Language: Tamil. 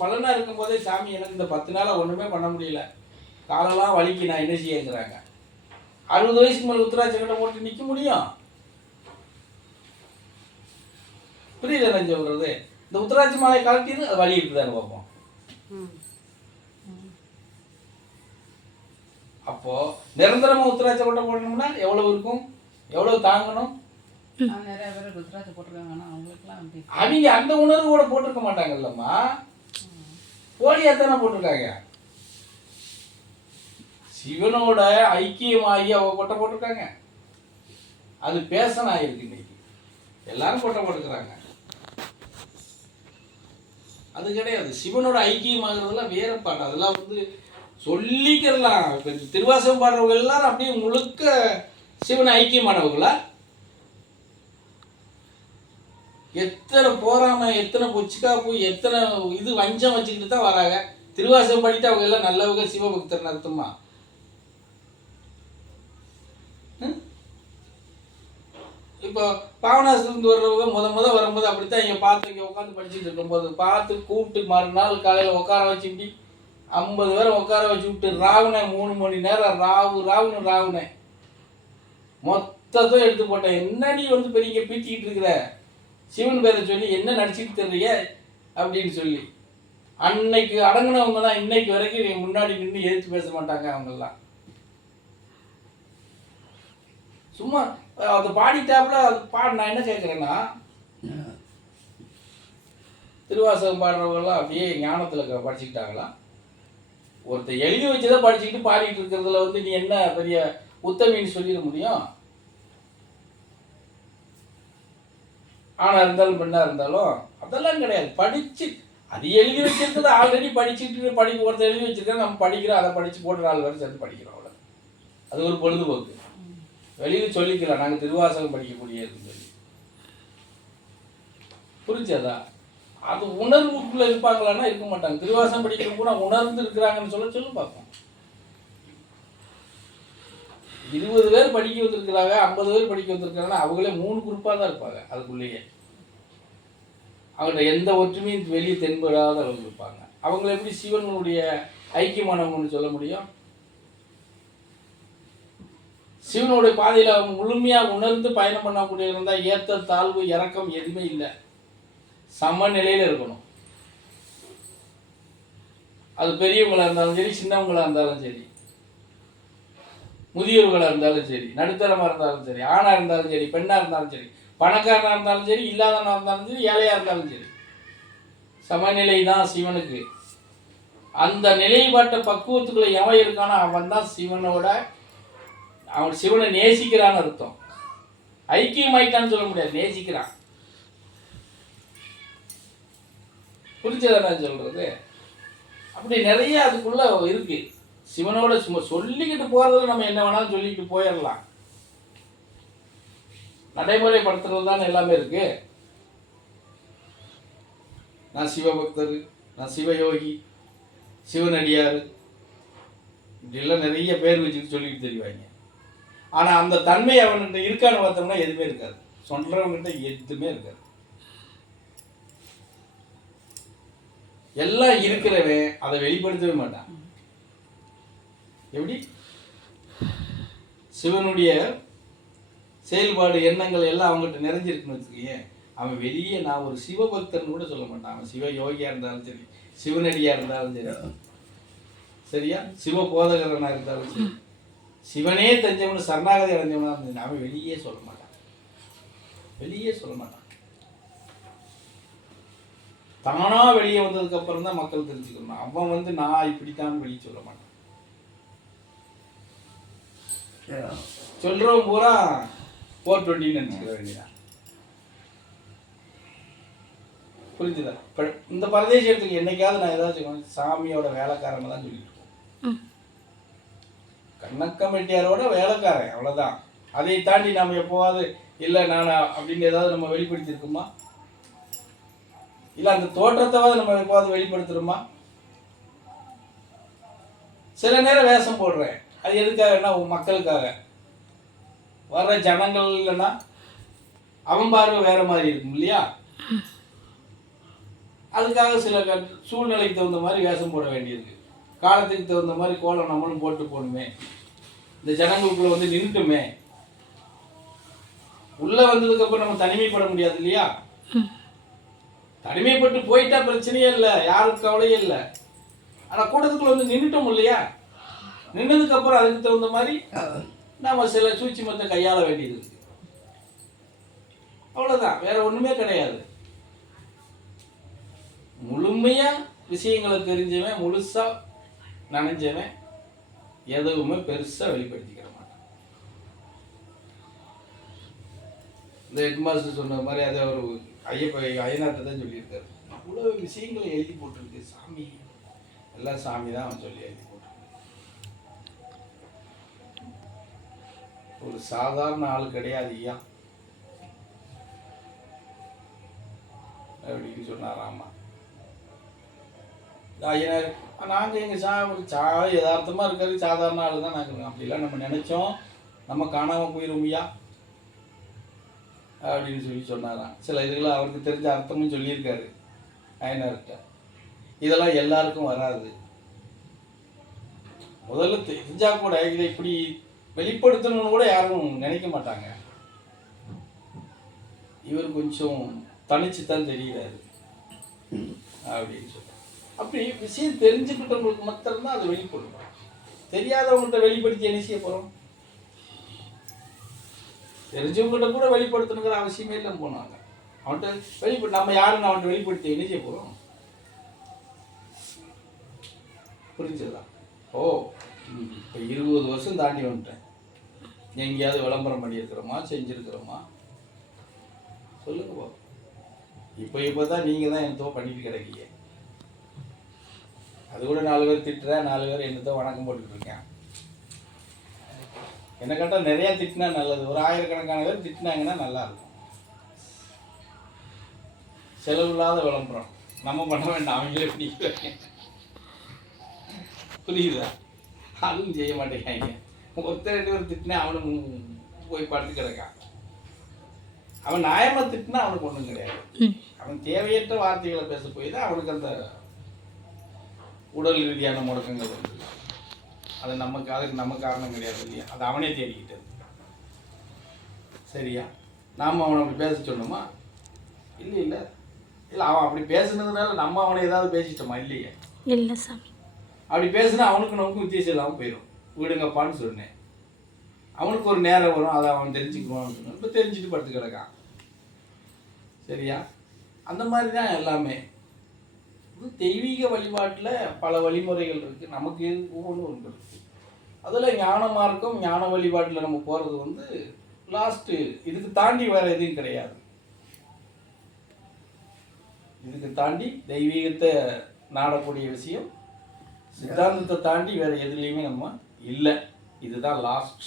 பலனாக இருக்கும்போதே சாமி எனக்கு இந்த 10 நாளாக ஒன்றுமே பண்ண முடியல, காலெல்லாம் வலிக்கு, நான் என்ன செய்யங்கிறாங்க. 60 வயசுக்கு மேலே உத்தராட்ச கட்டை போட்டு நிற்க முடியும்? புரியுது நான் சொல்கிறது? இந்த உத்தராட்சி மாலை கலட்டின்னு அது வலி இருக்குதான்னு பார்ப்போம். அப்போது நிரந்தரமாக உத்தராட்ச கொட்டை போடணும்னா எவ்வளவு இருக்கும், எவ்வளவு தாங்கணும்? நிறைய பேர் ருத்ராட்சை போட்டிருக்காங்கன்னா அவங்களுக்குலாம் அவங்க அந்த உணர்வு கூட போட்டிருக்க மாட்டாங்கல்லம்மா, போலியா தானே போட்டிருக்காங்க. சிவனோட ஐக்கியமாகி அவங்க கொட்டை போட்டிருக்காங்க. அது பேசன் ஆயிருக்கு. இன்னைக்கு எல்லாரும் கொட்டை போட்டுக்கிறாங்க. அது கிடையாது. சிவனோட ஐக்கியமாகிறதுலாம் வேற பாட்டு. அதெல்லாம் வந்து சொல்லிக்கிறலாம். இப்போ திருவாசகம் பாடுறவங்க எல்லாரும் அப்படியே முழுக்க சிவன் ஐக்கியமானவங்களா? எத்தனை போறாம, எத்தனை பொச்சிக்காப்பு, எத்தனை இது வஞ்சம் வச்சுக்கிட்டு தான் வராங்க. திருவாசகம் படித்து அவங்க எல்லாம் நல்லவங்க சிவபக்தர் அர்த்தமா? இப்போ பாவனாசிலிருந்து வர்றவங்க முத வரும்போது அப்படித்தான் இங்கே பார்த்து இங்கே உட்காந்து படிச்சுட்டு இருக்கும்போது பார்த்து கூப்பிட்டு மறுநாள் காலையில் உட்கார வச்சு இப்படி 50 பேரை உட்கார வச்சு விட்டு ராவுனே 3 மணி நேரம் ராவுனே மொத்தத்தையும் எடுத்து போட்டேன். என்ன நீ வந்து பெரிய பீச்சிக்கிட்டு இருக்கிற, சிவன் பேரை சொல்லி என்ன நடிச்சுட்டு தெரியலையே அப்படின்னு சொல்லி. அன்னைக்கு அடங்கினவங்க தான் இன்னைக்கு வரைக்கும் முன்னாடி நின்று எதிர்த்து பேச மாட்டாங்க. அவங்கெல்லாம் சும்மா அது பாடிட்டாப்புல அது நான் என்ன கேட்குறேன்னா, திருவாசகம் பாடுறவங்கெல்லாம் அப்படியே ஞானத்தில் படிச்சுக்கிட்டாங்களா? ஒருத்தர் எழுதி வச்சுதான் படிச்சுக்கிட்டு பாடிட்டு இருக்கிறதுல வந்து நீ என்ன பெரிய உத்தமின்னு சொல்லிட முடியும்? ஆணா இருந்தாலும் பெண்ணா இருந்தாலும் அதெல்லாம் கிடையாது. படிச்சு அது எழுதி வச்சிருக்கிறது ஆல்ரெடி படிச்சுட்டு ஒருத்தர் எழுதி வச்சிருக்கா, நம்ம படிக்கிறோம், அதை படிச்சு போட்டு 4 பேரும் சேர்ந்து படிக்கிறோம். அவ்வளோ அது ஒரு பொழுதுபோக்கு. வெளியில் சொல்லிக்கலாம் நாங்கள் திருவாசகம் படிக்கக்கூடியதுன்னு சொல்லி. புரிஞ்சதா? அது உணர்வுக்குள்ள இருப்பாங்களான்னா இருக்க மாட்டாங்க. திருவாசகம் படிக்கிற கூட உணர்ந்து இருக்கிறாங்கன்னு சொல்லி பார்ப்போம். 20 பேர் படிக்க வந்திருக்கிறாங்க, 50 பேர் படிக்க வந்திருக்காங்கன்னா அவங்களே 3 குரூப்பாக தான் இருப்பாங்க. அதுக்குள்ளேயே அவங்கள்ட்ட எந்த ஒற்றுமையும் வெளியே தென்படாத அவங்க இருப்பாங்க. அவங்கள எப்படி சிவனுடைய ஐக்கியமானவங்கன்னு சொல்ல முடியும்? சிவனுடைய பாதையில் அவங்க முழுமையாக உணர்ந்து பயணம் பண்ணக்கூடிய இருந்தால் ஏற்றல் தாழ்வு இறக்கம் எதுவுமே இல்லை, சமநிலையில் இருக்கணும். அது பெரியவங்களாக இருந்தாலும் சரி, சின்னவங்களாக இருந்தாலும் சரி, முதியோர்களாக இருந்தாலும் சரி, நடுத்தரமாக இருந்தாலும் சரி, ஆணாக இருந்தாலும் சரி, பெண்ணாக இருந்தாலும் சரி, பணக்காரனாக இருந்தாலும் சரி, இல்லாதவனாக இருந்தாலும் சரி, ஏழையாக இருந்தாலும் சரி, சமநிலை தான் சிவனுக்கு. அந்த நிலைப்பாட்ட பக்குவத்துக்குள்ள எவன் இருக்கானோ அவன் தான் சிவனோட, அவன் சிவனை நேசிக்கிறான்னு அர்த்தம். ஐக்கியமாயிட்டான்னு சொல்ல முடியாது, நேசிக்கிறான். புரிஞ்சதா நான் சொல்றது? அப்படி நிறைய அதுக்குள்ள இருக்கு. சிவனோட சும்மா சொல்லிக்கிட்டு போறதுல நம்ம என்ன வேணாலும் சொல்லிக்கிட்டு போயிடலாம். நடைமுறைப்படுத்துறது தான் எல்லாமே இருக்கு. நான் சிவபக்தர், நான் சிவயோகி, சிவனடியார், இப்படிலாம் நிறைய பேர் வச்சுட்டு சொல்லிட்டு தெரிவாங்க. ஆனால் அந்த தன்மை அவன்கிட்ட இருக்கான்னு பார்த்தோம்னா எதுவுமே இருக்காது. சொல்றவங்கிட்ட எதுவுமே இருக்காது. எல்லாம் இருக்கிறவன் அதை வெளிப்படுத்தவே மாட்டான். எப்படி? சிவனுடைய செயல்பாடு எண்ணங்கள் எல்லாம் அவங்ககிட்ட நிறைஞ்சிருக்குன்னு வச்சுக்கீங்க, அவன் வெளியே நான் ஒரு சிவபக்தன் கூட சொல்ல மாட்டான். அவன் சிவ யோகியா இருந்தாலும் சரி, சிவனடியா இருந்தாலும் சரி, சரியா, சிவ போதகரனா இருந்தாலும் சரி, சிவனே தெரிஞ்சவனு சரணாகதி அடைஞ்சவனா இருந்தது அவன் வெளியே சொல்ல மாட்டான். வெளியே சொல்ல மாட்டான். தானா வெளியே வந்ததுக்கு அப்புறம் தான் மக்கள் தெரிஞ்சுக்கணும். அவன் வந்து நான் இப்படித்தான் வெளியே சொல்ல மாட்டான். சொல்றவன் பூரா 420 நினைச்சுக்க வேண்டியதான். புரிஞ்சுதா? இந்த பரதேசத்துக்கு என்னைக்காவது நான் ஏதாச்சும் சாமியோட வேலைக்காரங்க தான் சொல்லிட்டு இருக்கோம். கண்ணக்கமெட்டியாரோட வேலைக்காரன், அவ்வளோதான். அதை தாண்டி நம்ம எப்போவாது இல்லை நான் அப்படின்னு ஏதாவது நம்ம வெளிப்படுத்தியிருக்கோமா? இல்லை அந்த தோற்றத்தாவது நம்ம எப்போவாது வெளிப்படுத்துகிறோமா? சில நேரம் வேஷம் போடுறேன். அது எதுக்காகன்னா மக்களுக்காக. வர்ற ஜனங்கள் இல்லைன்னா அவன் பார்வை வேற மாதிரி இருக்கும் இல்லையா? அதுக்காக சில சூழ்நிலைக்கு தகுந்த மாதிரி வேஷம் போட வேண்டியிருக்கு. காலத்துக்கு தகுந்த மாதிரி கோலம் நம்மளும் போட்டு போகணுமே, இந்த ஜனங்களுக்குள்ள வந்து நின்றுட்டுமே. உள்ள வந்ததுக்கப்புறம் நம்ம தனிமைப்பட முடியாது இல்லையா? தனிமைப்பட்டு போயிட்டா பிரச்சனையே இல்லை, யாருக்கு கவலையே இல்லை. ஆனால் கூட்டத்துக்குள்ள வந்து நின்றுட்டோம் இல்லையா? நின்னதுக்கப்புறம் அதுக்கு தகுந்த மாதிரி நம்ம சில சூட்சுமத்தை கையாள வேண்டியது இருக்கு. அவ்வளோதான், வேற ஒன்றுமே கிடையாது. முழுமையாக விஷயங்களை தெரிஞ்சவன், முழுசாக நனைஞ்சவன் எதுவுமே பெருசாக வெளிப்படுத்திக்கிற மாட்டான். இந்த ஹெட்மாஸ்டர் சொன்ன மாதிரி அதை ஒரு ஐயனார்ட்ட தான் சொல்லியிருக்காரு. இவ்வளோ விஷயங்களை எழுதி போட்டிருக்கு சாமி, எல்லாம் சாமி தான் அவன் சொல்லி எழுதி போட்டிருக்கு. ஒரு சாதாரண ஆள் கிடையாது ஐயா அப்படின்னு சொன்னாராமா ஐயனார். நாங்கள் எங்கள் யதார்த்தமாக இருக்காரு, சாதாரண ஆள் தான் நாங்கள். அப்படிலாம் நம்ம நினச்சோம், நம்ம காணாமல் போயிடுவோம்யா அப்படின்னு சொல்லி சொன்னாராம். சில இதுகளை அவருக்கு தெரிஞ்ச அர்த்தமும் சொல்லியிருக்காரு ஐயனார்கிட்ட. இதெல்லாம் எல்லாருக்கும் வராது. முதல்ல தெரிஞ்சா கூட இதை இப்படி வெளிப்படுத்தணும்னு கூட யாரும் நினைக்க மாட்டாங்க. இவர் கொஞ்சம் தனிச்சு தான் தெரிகிறாரு அப்படின்னு சொல்லி. அப்படி விஷயம் தெரிஞ்சுக்கிட்டவங்களுக்கு மாத்திரம்தான் அதை வெளிப்படும். தெரியாதவங்கள்ட்ட வெளிப்படுத்தி என்ன செய்ய போகிறோம்? தெரிஞ்சவங்ககிட்ட கூட வெளிப்படுத்தணுங்கிற அவசியமே இல்லை போனாங்க. அவன்கிட்ட நம்ம யாருன்னு அவன்கிட்ட வெளிப்படுத்தி என்ன செய்ய போகிறோம்? புரிஞ்சுதா? ஓ, இப்போ 20 வருஷம் தாண்டி வந்துட்டேன். எங்கேயாவது விளம்பரம் பண்ணியிருக்கிறோமா, செஞ்சுருக்கிறோமா? சொல்லுங்க போ. இப்போ தான் நீங்கள் தான் என்னத்தோ பண்ணிட்டு கிடைக்கீங்க. அது கூட 4 பேர் திட்டுறேன், 4 பேர் என்னத்தோ வணக்கம் போட்டுக்கிட்டு இருக்கேன். என்ன கேட்டால் நிறையா திட்டினா நல்லது. ஒரு 1000கணக்கான பேர் திட்டினாங்கன்னா நல்லாயிருக்கும். செலவு இல்லாத விளம்பரம் நம்ம பண்ண வேண்டாம், அவங்களே பிடிக்கிறாங்க. புரியுதா? அதுவும் செய்ய மாட்டேங்காங்க. ஒருத்தர் 2 பேர் திட்டினா அவனுக்கு போய் படுத்து கிடக்கான். அவன் நியாயமாக திட்டினா அவனுக்கு ஒன்றும் கிடையாது. அவன் தேவையற்ற வார்த்தைகளை பேச போய் தான் அவனுக்கு அந்த உடல் ரீதியான முடக்கங்கள் வருது. அது அதுக்கு நம்ம காரணம் கிடையாது இல்லையா? அது அவனே தேடிக்கிட்டது. சரியா? நாம் அவனை அப்படி பேச சொன்னோமா? இல்லை இல்லை இல்லை, அவன் அப்படி பேசுனதுனால நம்ம அவனை ஏதாவது பேசிட்டோமா? இல்லையே. இல்லை சாமி. அப்படி பேசுனா அவனுக்கு நமக்கு வித்தியாசம் இல்லாமல் போயிடும். விடுங்கப்பான்னு சொன்னேன். அவனுக்கு ஒரு நேரம் வரும், அதை அவன் தெரிஞ்சுக்குவான்னு சொன்னான். இப்போ தெரிஞ்சுட்டு படுத்து கிடக்கான். சரியா? அந்த மாதிரி தான் எல்லாமே. இது தெய்வீக வழிபாட்டில் பல வழிமுறைகள் இருக்குது. நமக்கு ஒவ்வொன்றும் ஒன்று இருக்குது. அதில் ஞான மார்க்கம், ஞான வழிபாட்டில் நம்ம போகிறது வந்து லாஸ்ட்டு. இதுக்கு தாண்டி வேறு எதுவும் கிடையாது. இதுக்கு தாண்டி தெய்வீகத்தை நாடக்கூடிய விஷயம், சித்தாந்தத்தை தாண்டி வேறு எதுலேயுமே நம்ம இல்லை. இதுதான் லாஸ்ட்.